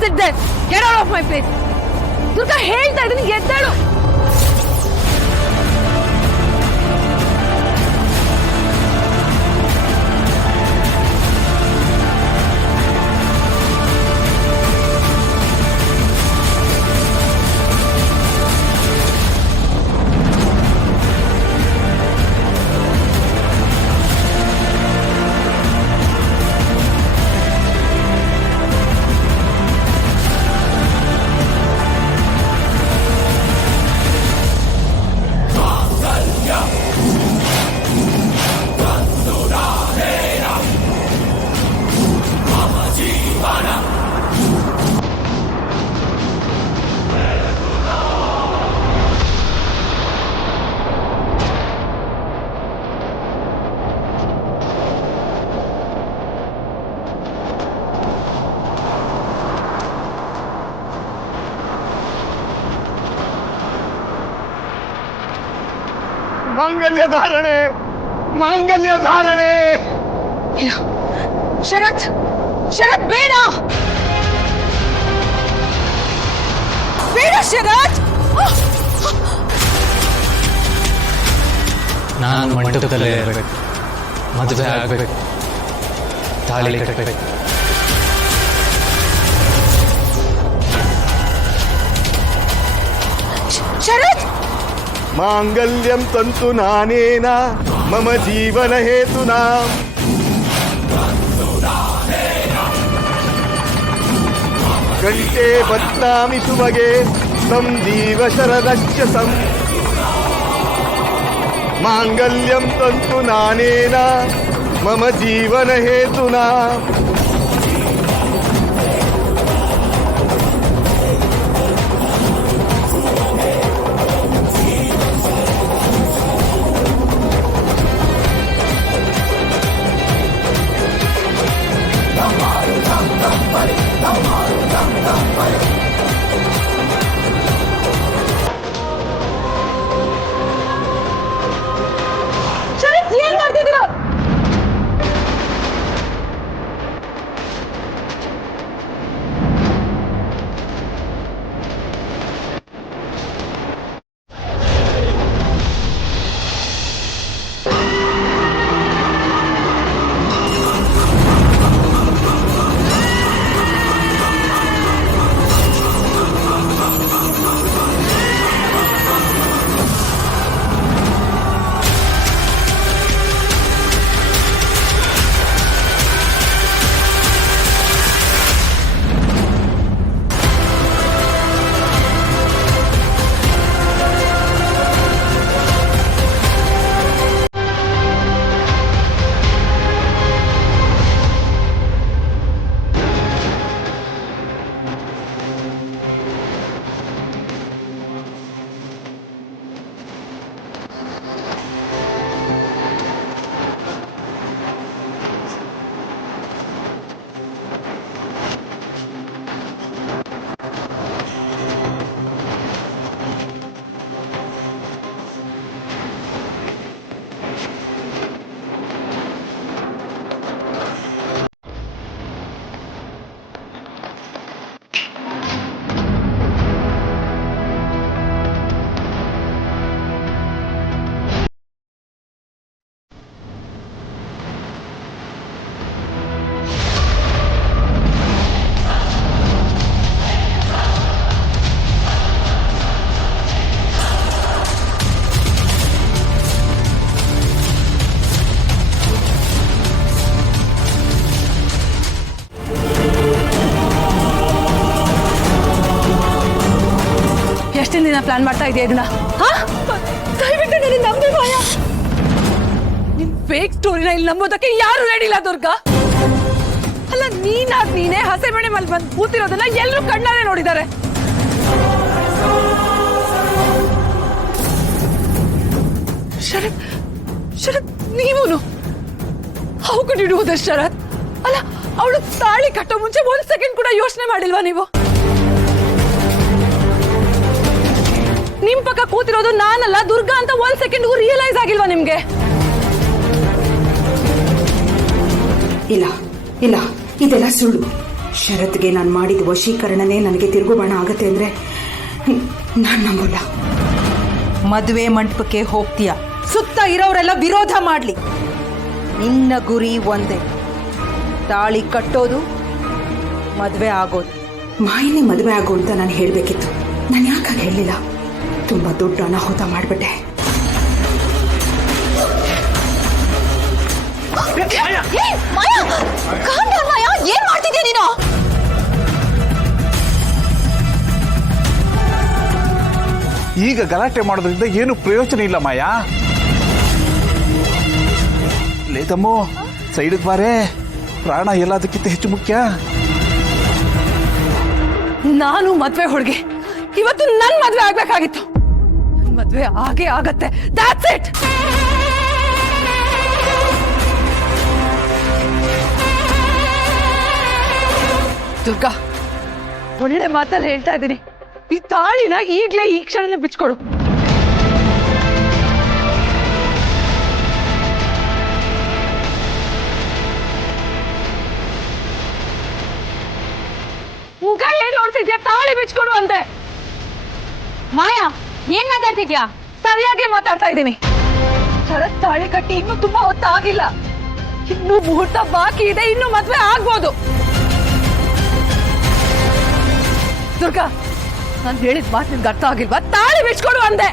sit there. Get out of my place. Durga ಹೇಳ್ತಾ ಇದೀನಿ ಎದ್ದೇಳು. ಮಾಂಗಲ್ಯ ಧಾರಣೆ ಶರತ್ ಬೇಡ ಶರತ್. ನಾನು ಮಂಟಪದಲ್ಲೇ ಇರಬೇಕು, ಮದುವೆ ಆಗಬೇಕು, ತಾಳಿ ಕಟ್ಟಬೇಕು. ಶರತ್ ಮಾಂಗಲ್ಯಂ ತಂತು ನಾನೇನ ಮಮ ಜೀವನ ಹೇತುನಾ ಕಂಠೆ ಬದ್ನಾಮಿ ತುಮಗೆ ಸಂಜೀವ ಶರದಶ್ಚ ಸಂ ಮಾಂಗಲ್ಯಂ ತಂತು ನಾನೇನ ಮಮ ಜೀವನ ಹೇತುನಾ. ಶರತ್ ಏನ್ ಮಾಡ್ತಿದ್ದೀರಾ? ಎಷ್ಟಿನ ದಿನ ಪ್ಲಾನ್ ಮಾಡ್ತಾ ಇದೆಯಾ ಇದನ್ನ? ದಯವಿಟ್ಟು ನನಗೆ ನಂಬಿ ಭಯ. ನಿನ್ ಫೇಕ್ ಸ್ಟೋರಿನ ಇಲ್ಲಿ ನಂಬೋದಕ್ಕೆ ಯಾರು ರೆಡಿ ಇಲ್ಲ ದುರ್ಗಾ. ಅಲ್ಲ ನೀನೇ ಹಸೆ ಮನೆ ಮೇಲೆ ಬಂದು ಕೂತಿರೋದನ್ನ ಎಲ್ಲರೂ ಕಣ್ಣಾರೆ ನೋಡಿದ್ದಾರೆ. ಶರತ್ ನೀವೂನು how could you do this Sharath? ಅಲ್ಲ ಅವಳು ತಾಳಿ ಕಟ್ಟೋ ಮುಂಚೆ 1 ಸೆಕೆಂಡ್ ಕೂಡ ಯೋಚನೆ ಮಾಡಿಲ್ವಾ ನೀವು? ನಿಮ್ ಪಕ್ಕ ಕೂತಿರೋದು ನಾನಲ್ಲ ದುರ್ಗಾ ಅಂತ 1 ಸೆಕೆಂಡ್ಗೂ ರಿಯಲೈಸ್ ಆಗಿಲ್ವಾ ನಿಮ್ಗೆ? ಇಲ್ಲ ಇದೆಲ್ಲ ಸುಳ್ಳು. ಶರತ್ಗೆ ನಾನು ಮಾಡಿದ ವಶೀಕರಣನೇ ನನಗೆ ತಿರುಗುಬಾಣ ಆಗತ್ತೆ ಅಂದ್ರೆ ನಾನು ನಂಬಲ್ಲ. ಮದುವೆ ಮಂಟಪಕ್ಕೆ ಹೋಗ್ತೀಯ, ಸುತ್ತ ಇರೋರೆಲ್ಲ ವಿರೋಧ ಮಾಡ್ಲಿ, ನಿನ್ನ ಗುರಿ ಒಂದೇ, ತಾಳಿ ಕಟ್ಟೋದು, ಮದುವೆ ಆಗೋದು. ಮಾಯನೇ ಮದುವೆ ಆಗೋ ಅಂತ ನಾನು ಹೇಳ್ಬೇಕಿತ್ತು, ನಾನು ಯಾಕಾಗ ಹೇಳಲಿಲ್ಲ? ತುಂಬಾ ದೊಡ್ಡ ಅನಾಹುತ ಮಾಡ್ಬಿಟ್ಟೆ. ಏನ್ ಮಾಡ್ತಿದ್ಯಾ ನೀನು? ಈಗ ಗಲಾಟೆ ಮಾಡೋದ್ರಿಂದ ಏನು ಪ್ರಯೋಜನ ಇಲ್ಲ ಮಾಯಾ. ಲೇತಮ್ಮು, ಸೈಡ್ಗೆ ಬಾರೆ, ಪ್ರಾಣ ಎಲ್ಲದಕ್ಕಿಂತ ಹೆಚ್ಚು ಮುಖ್ಯ. ನಾನು ಮದ್ವೆ ಹುಡುಗಿ, ಇವತ್ತು ನನ್ ಮದ್ವೆ ಆಗ್ಬೇಕಾಗಿತ್ತು. ನನ್ ಮದ್ವೆ ಆಗೇ ಆಗತ್ತೆ. That's it. ದುರ್ಗಾ, ಒಳ್ಳೆ ಮಾತಲ್ಲಿ ಹೇಳ್ತಾ ಇದ್ದೀನಿ, ಈ ತಾಳಿನ ಈಗ್ಲೇ ಈ ಕ್ಷಣನೇ ಬಿಚ್ಕೊಡು. ಮುಖ ಏನ್ ನೋಡ್ತಿದ್ಯಾ? ತಾಳಿ ಬಿಚ್ಕೊಡು ಅಂತೆ. ಮಾಯಾ, ಏನ್ ಮಾತಾಡ್ತಿದ್ಯಾ? ಸರಿಯಾಗಿ ಮಾತಾಡ್ತಾ ಇದ್ದೀನಿ. ಶರತ್ ತಾಳಿ ಕಟ್ಟಿ ಇನ್ನೂ ತುಂಬಾ ಹೊತ್ತಾಗಿಲ್ಲ, ಇನ್ನೂ ಮುಹೂರ್ತ ಬಾಕಿ ಇದೆ, ಇನ್ನು ಮದ್ವೆ ಆಗ್ಬೋದು. ದುರ್ಗಾ, ನಾನು ಹೇಳಿದ ಮಾತು ನಿನ್ಗೆ ಅರ್ಥ ಆಗಿಲ್ವಾ? ತಾಳಿ ಬಿಚ್ಕೊಡು ಅಂದೆ.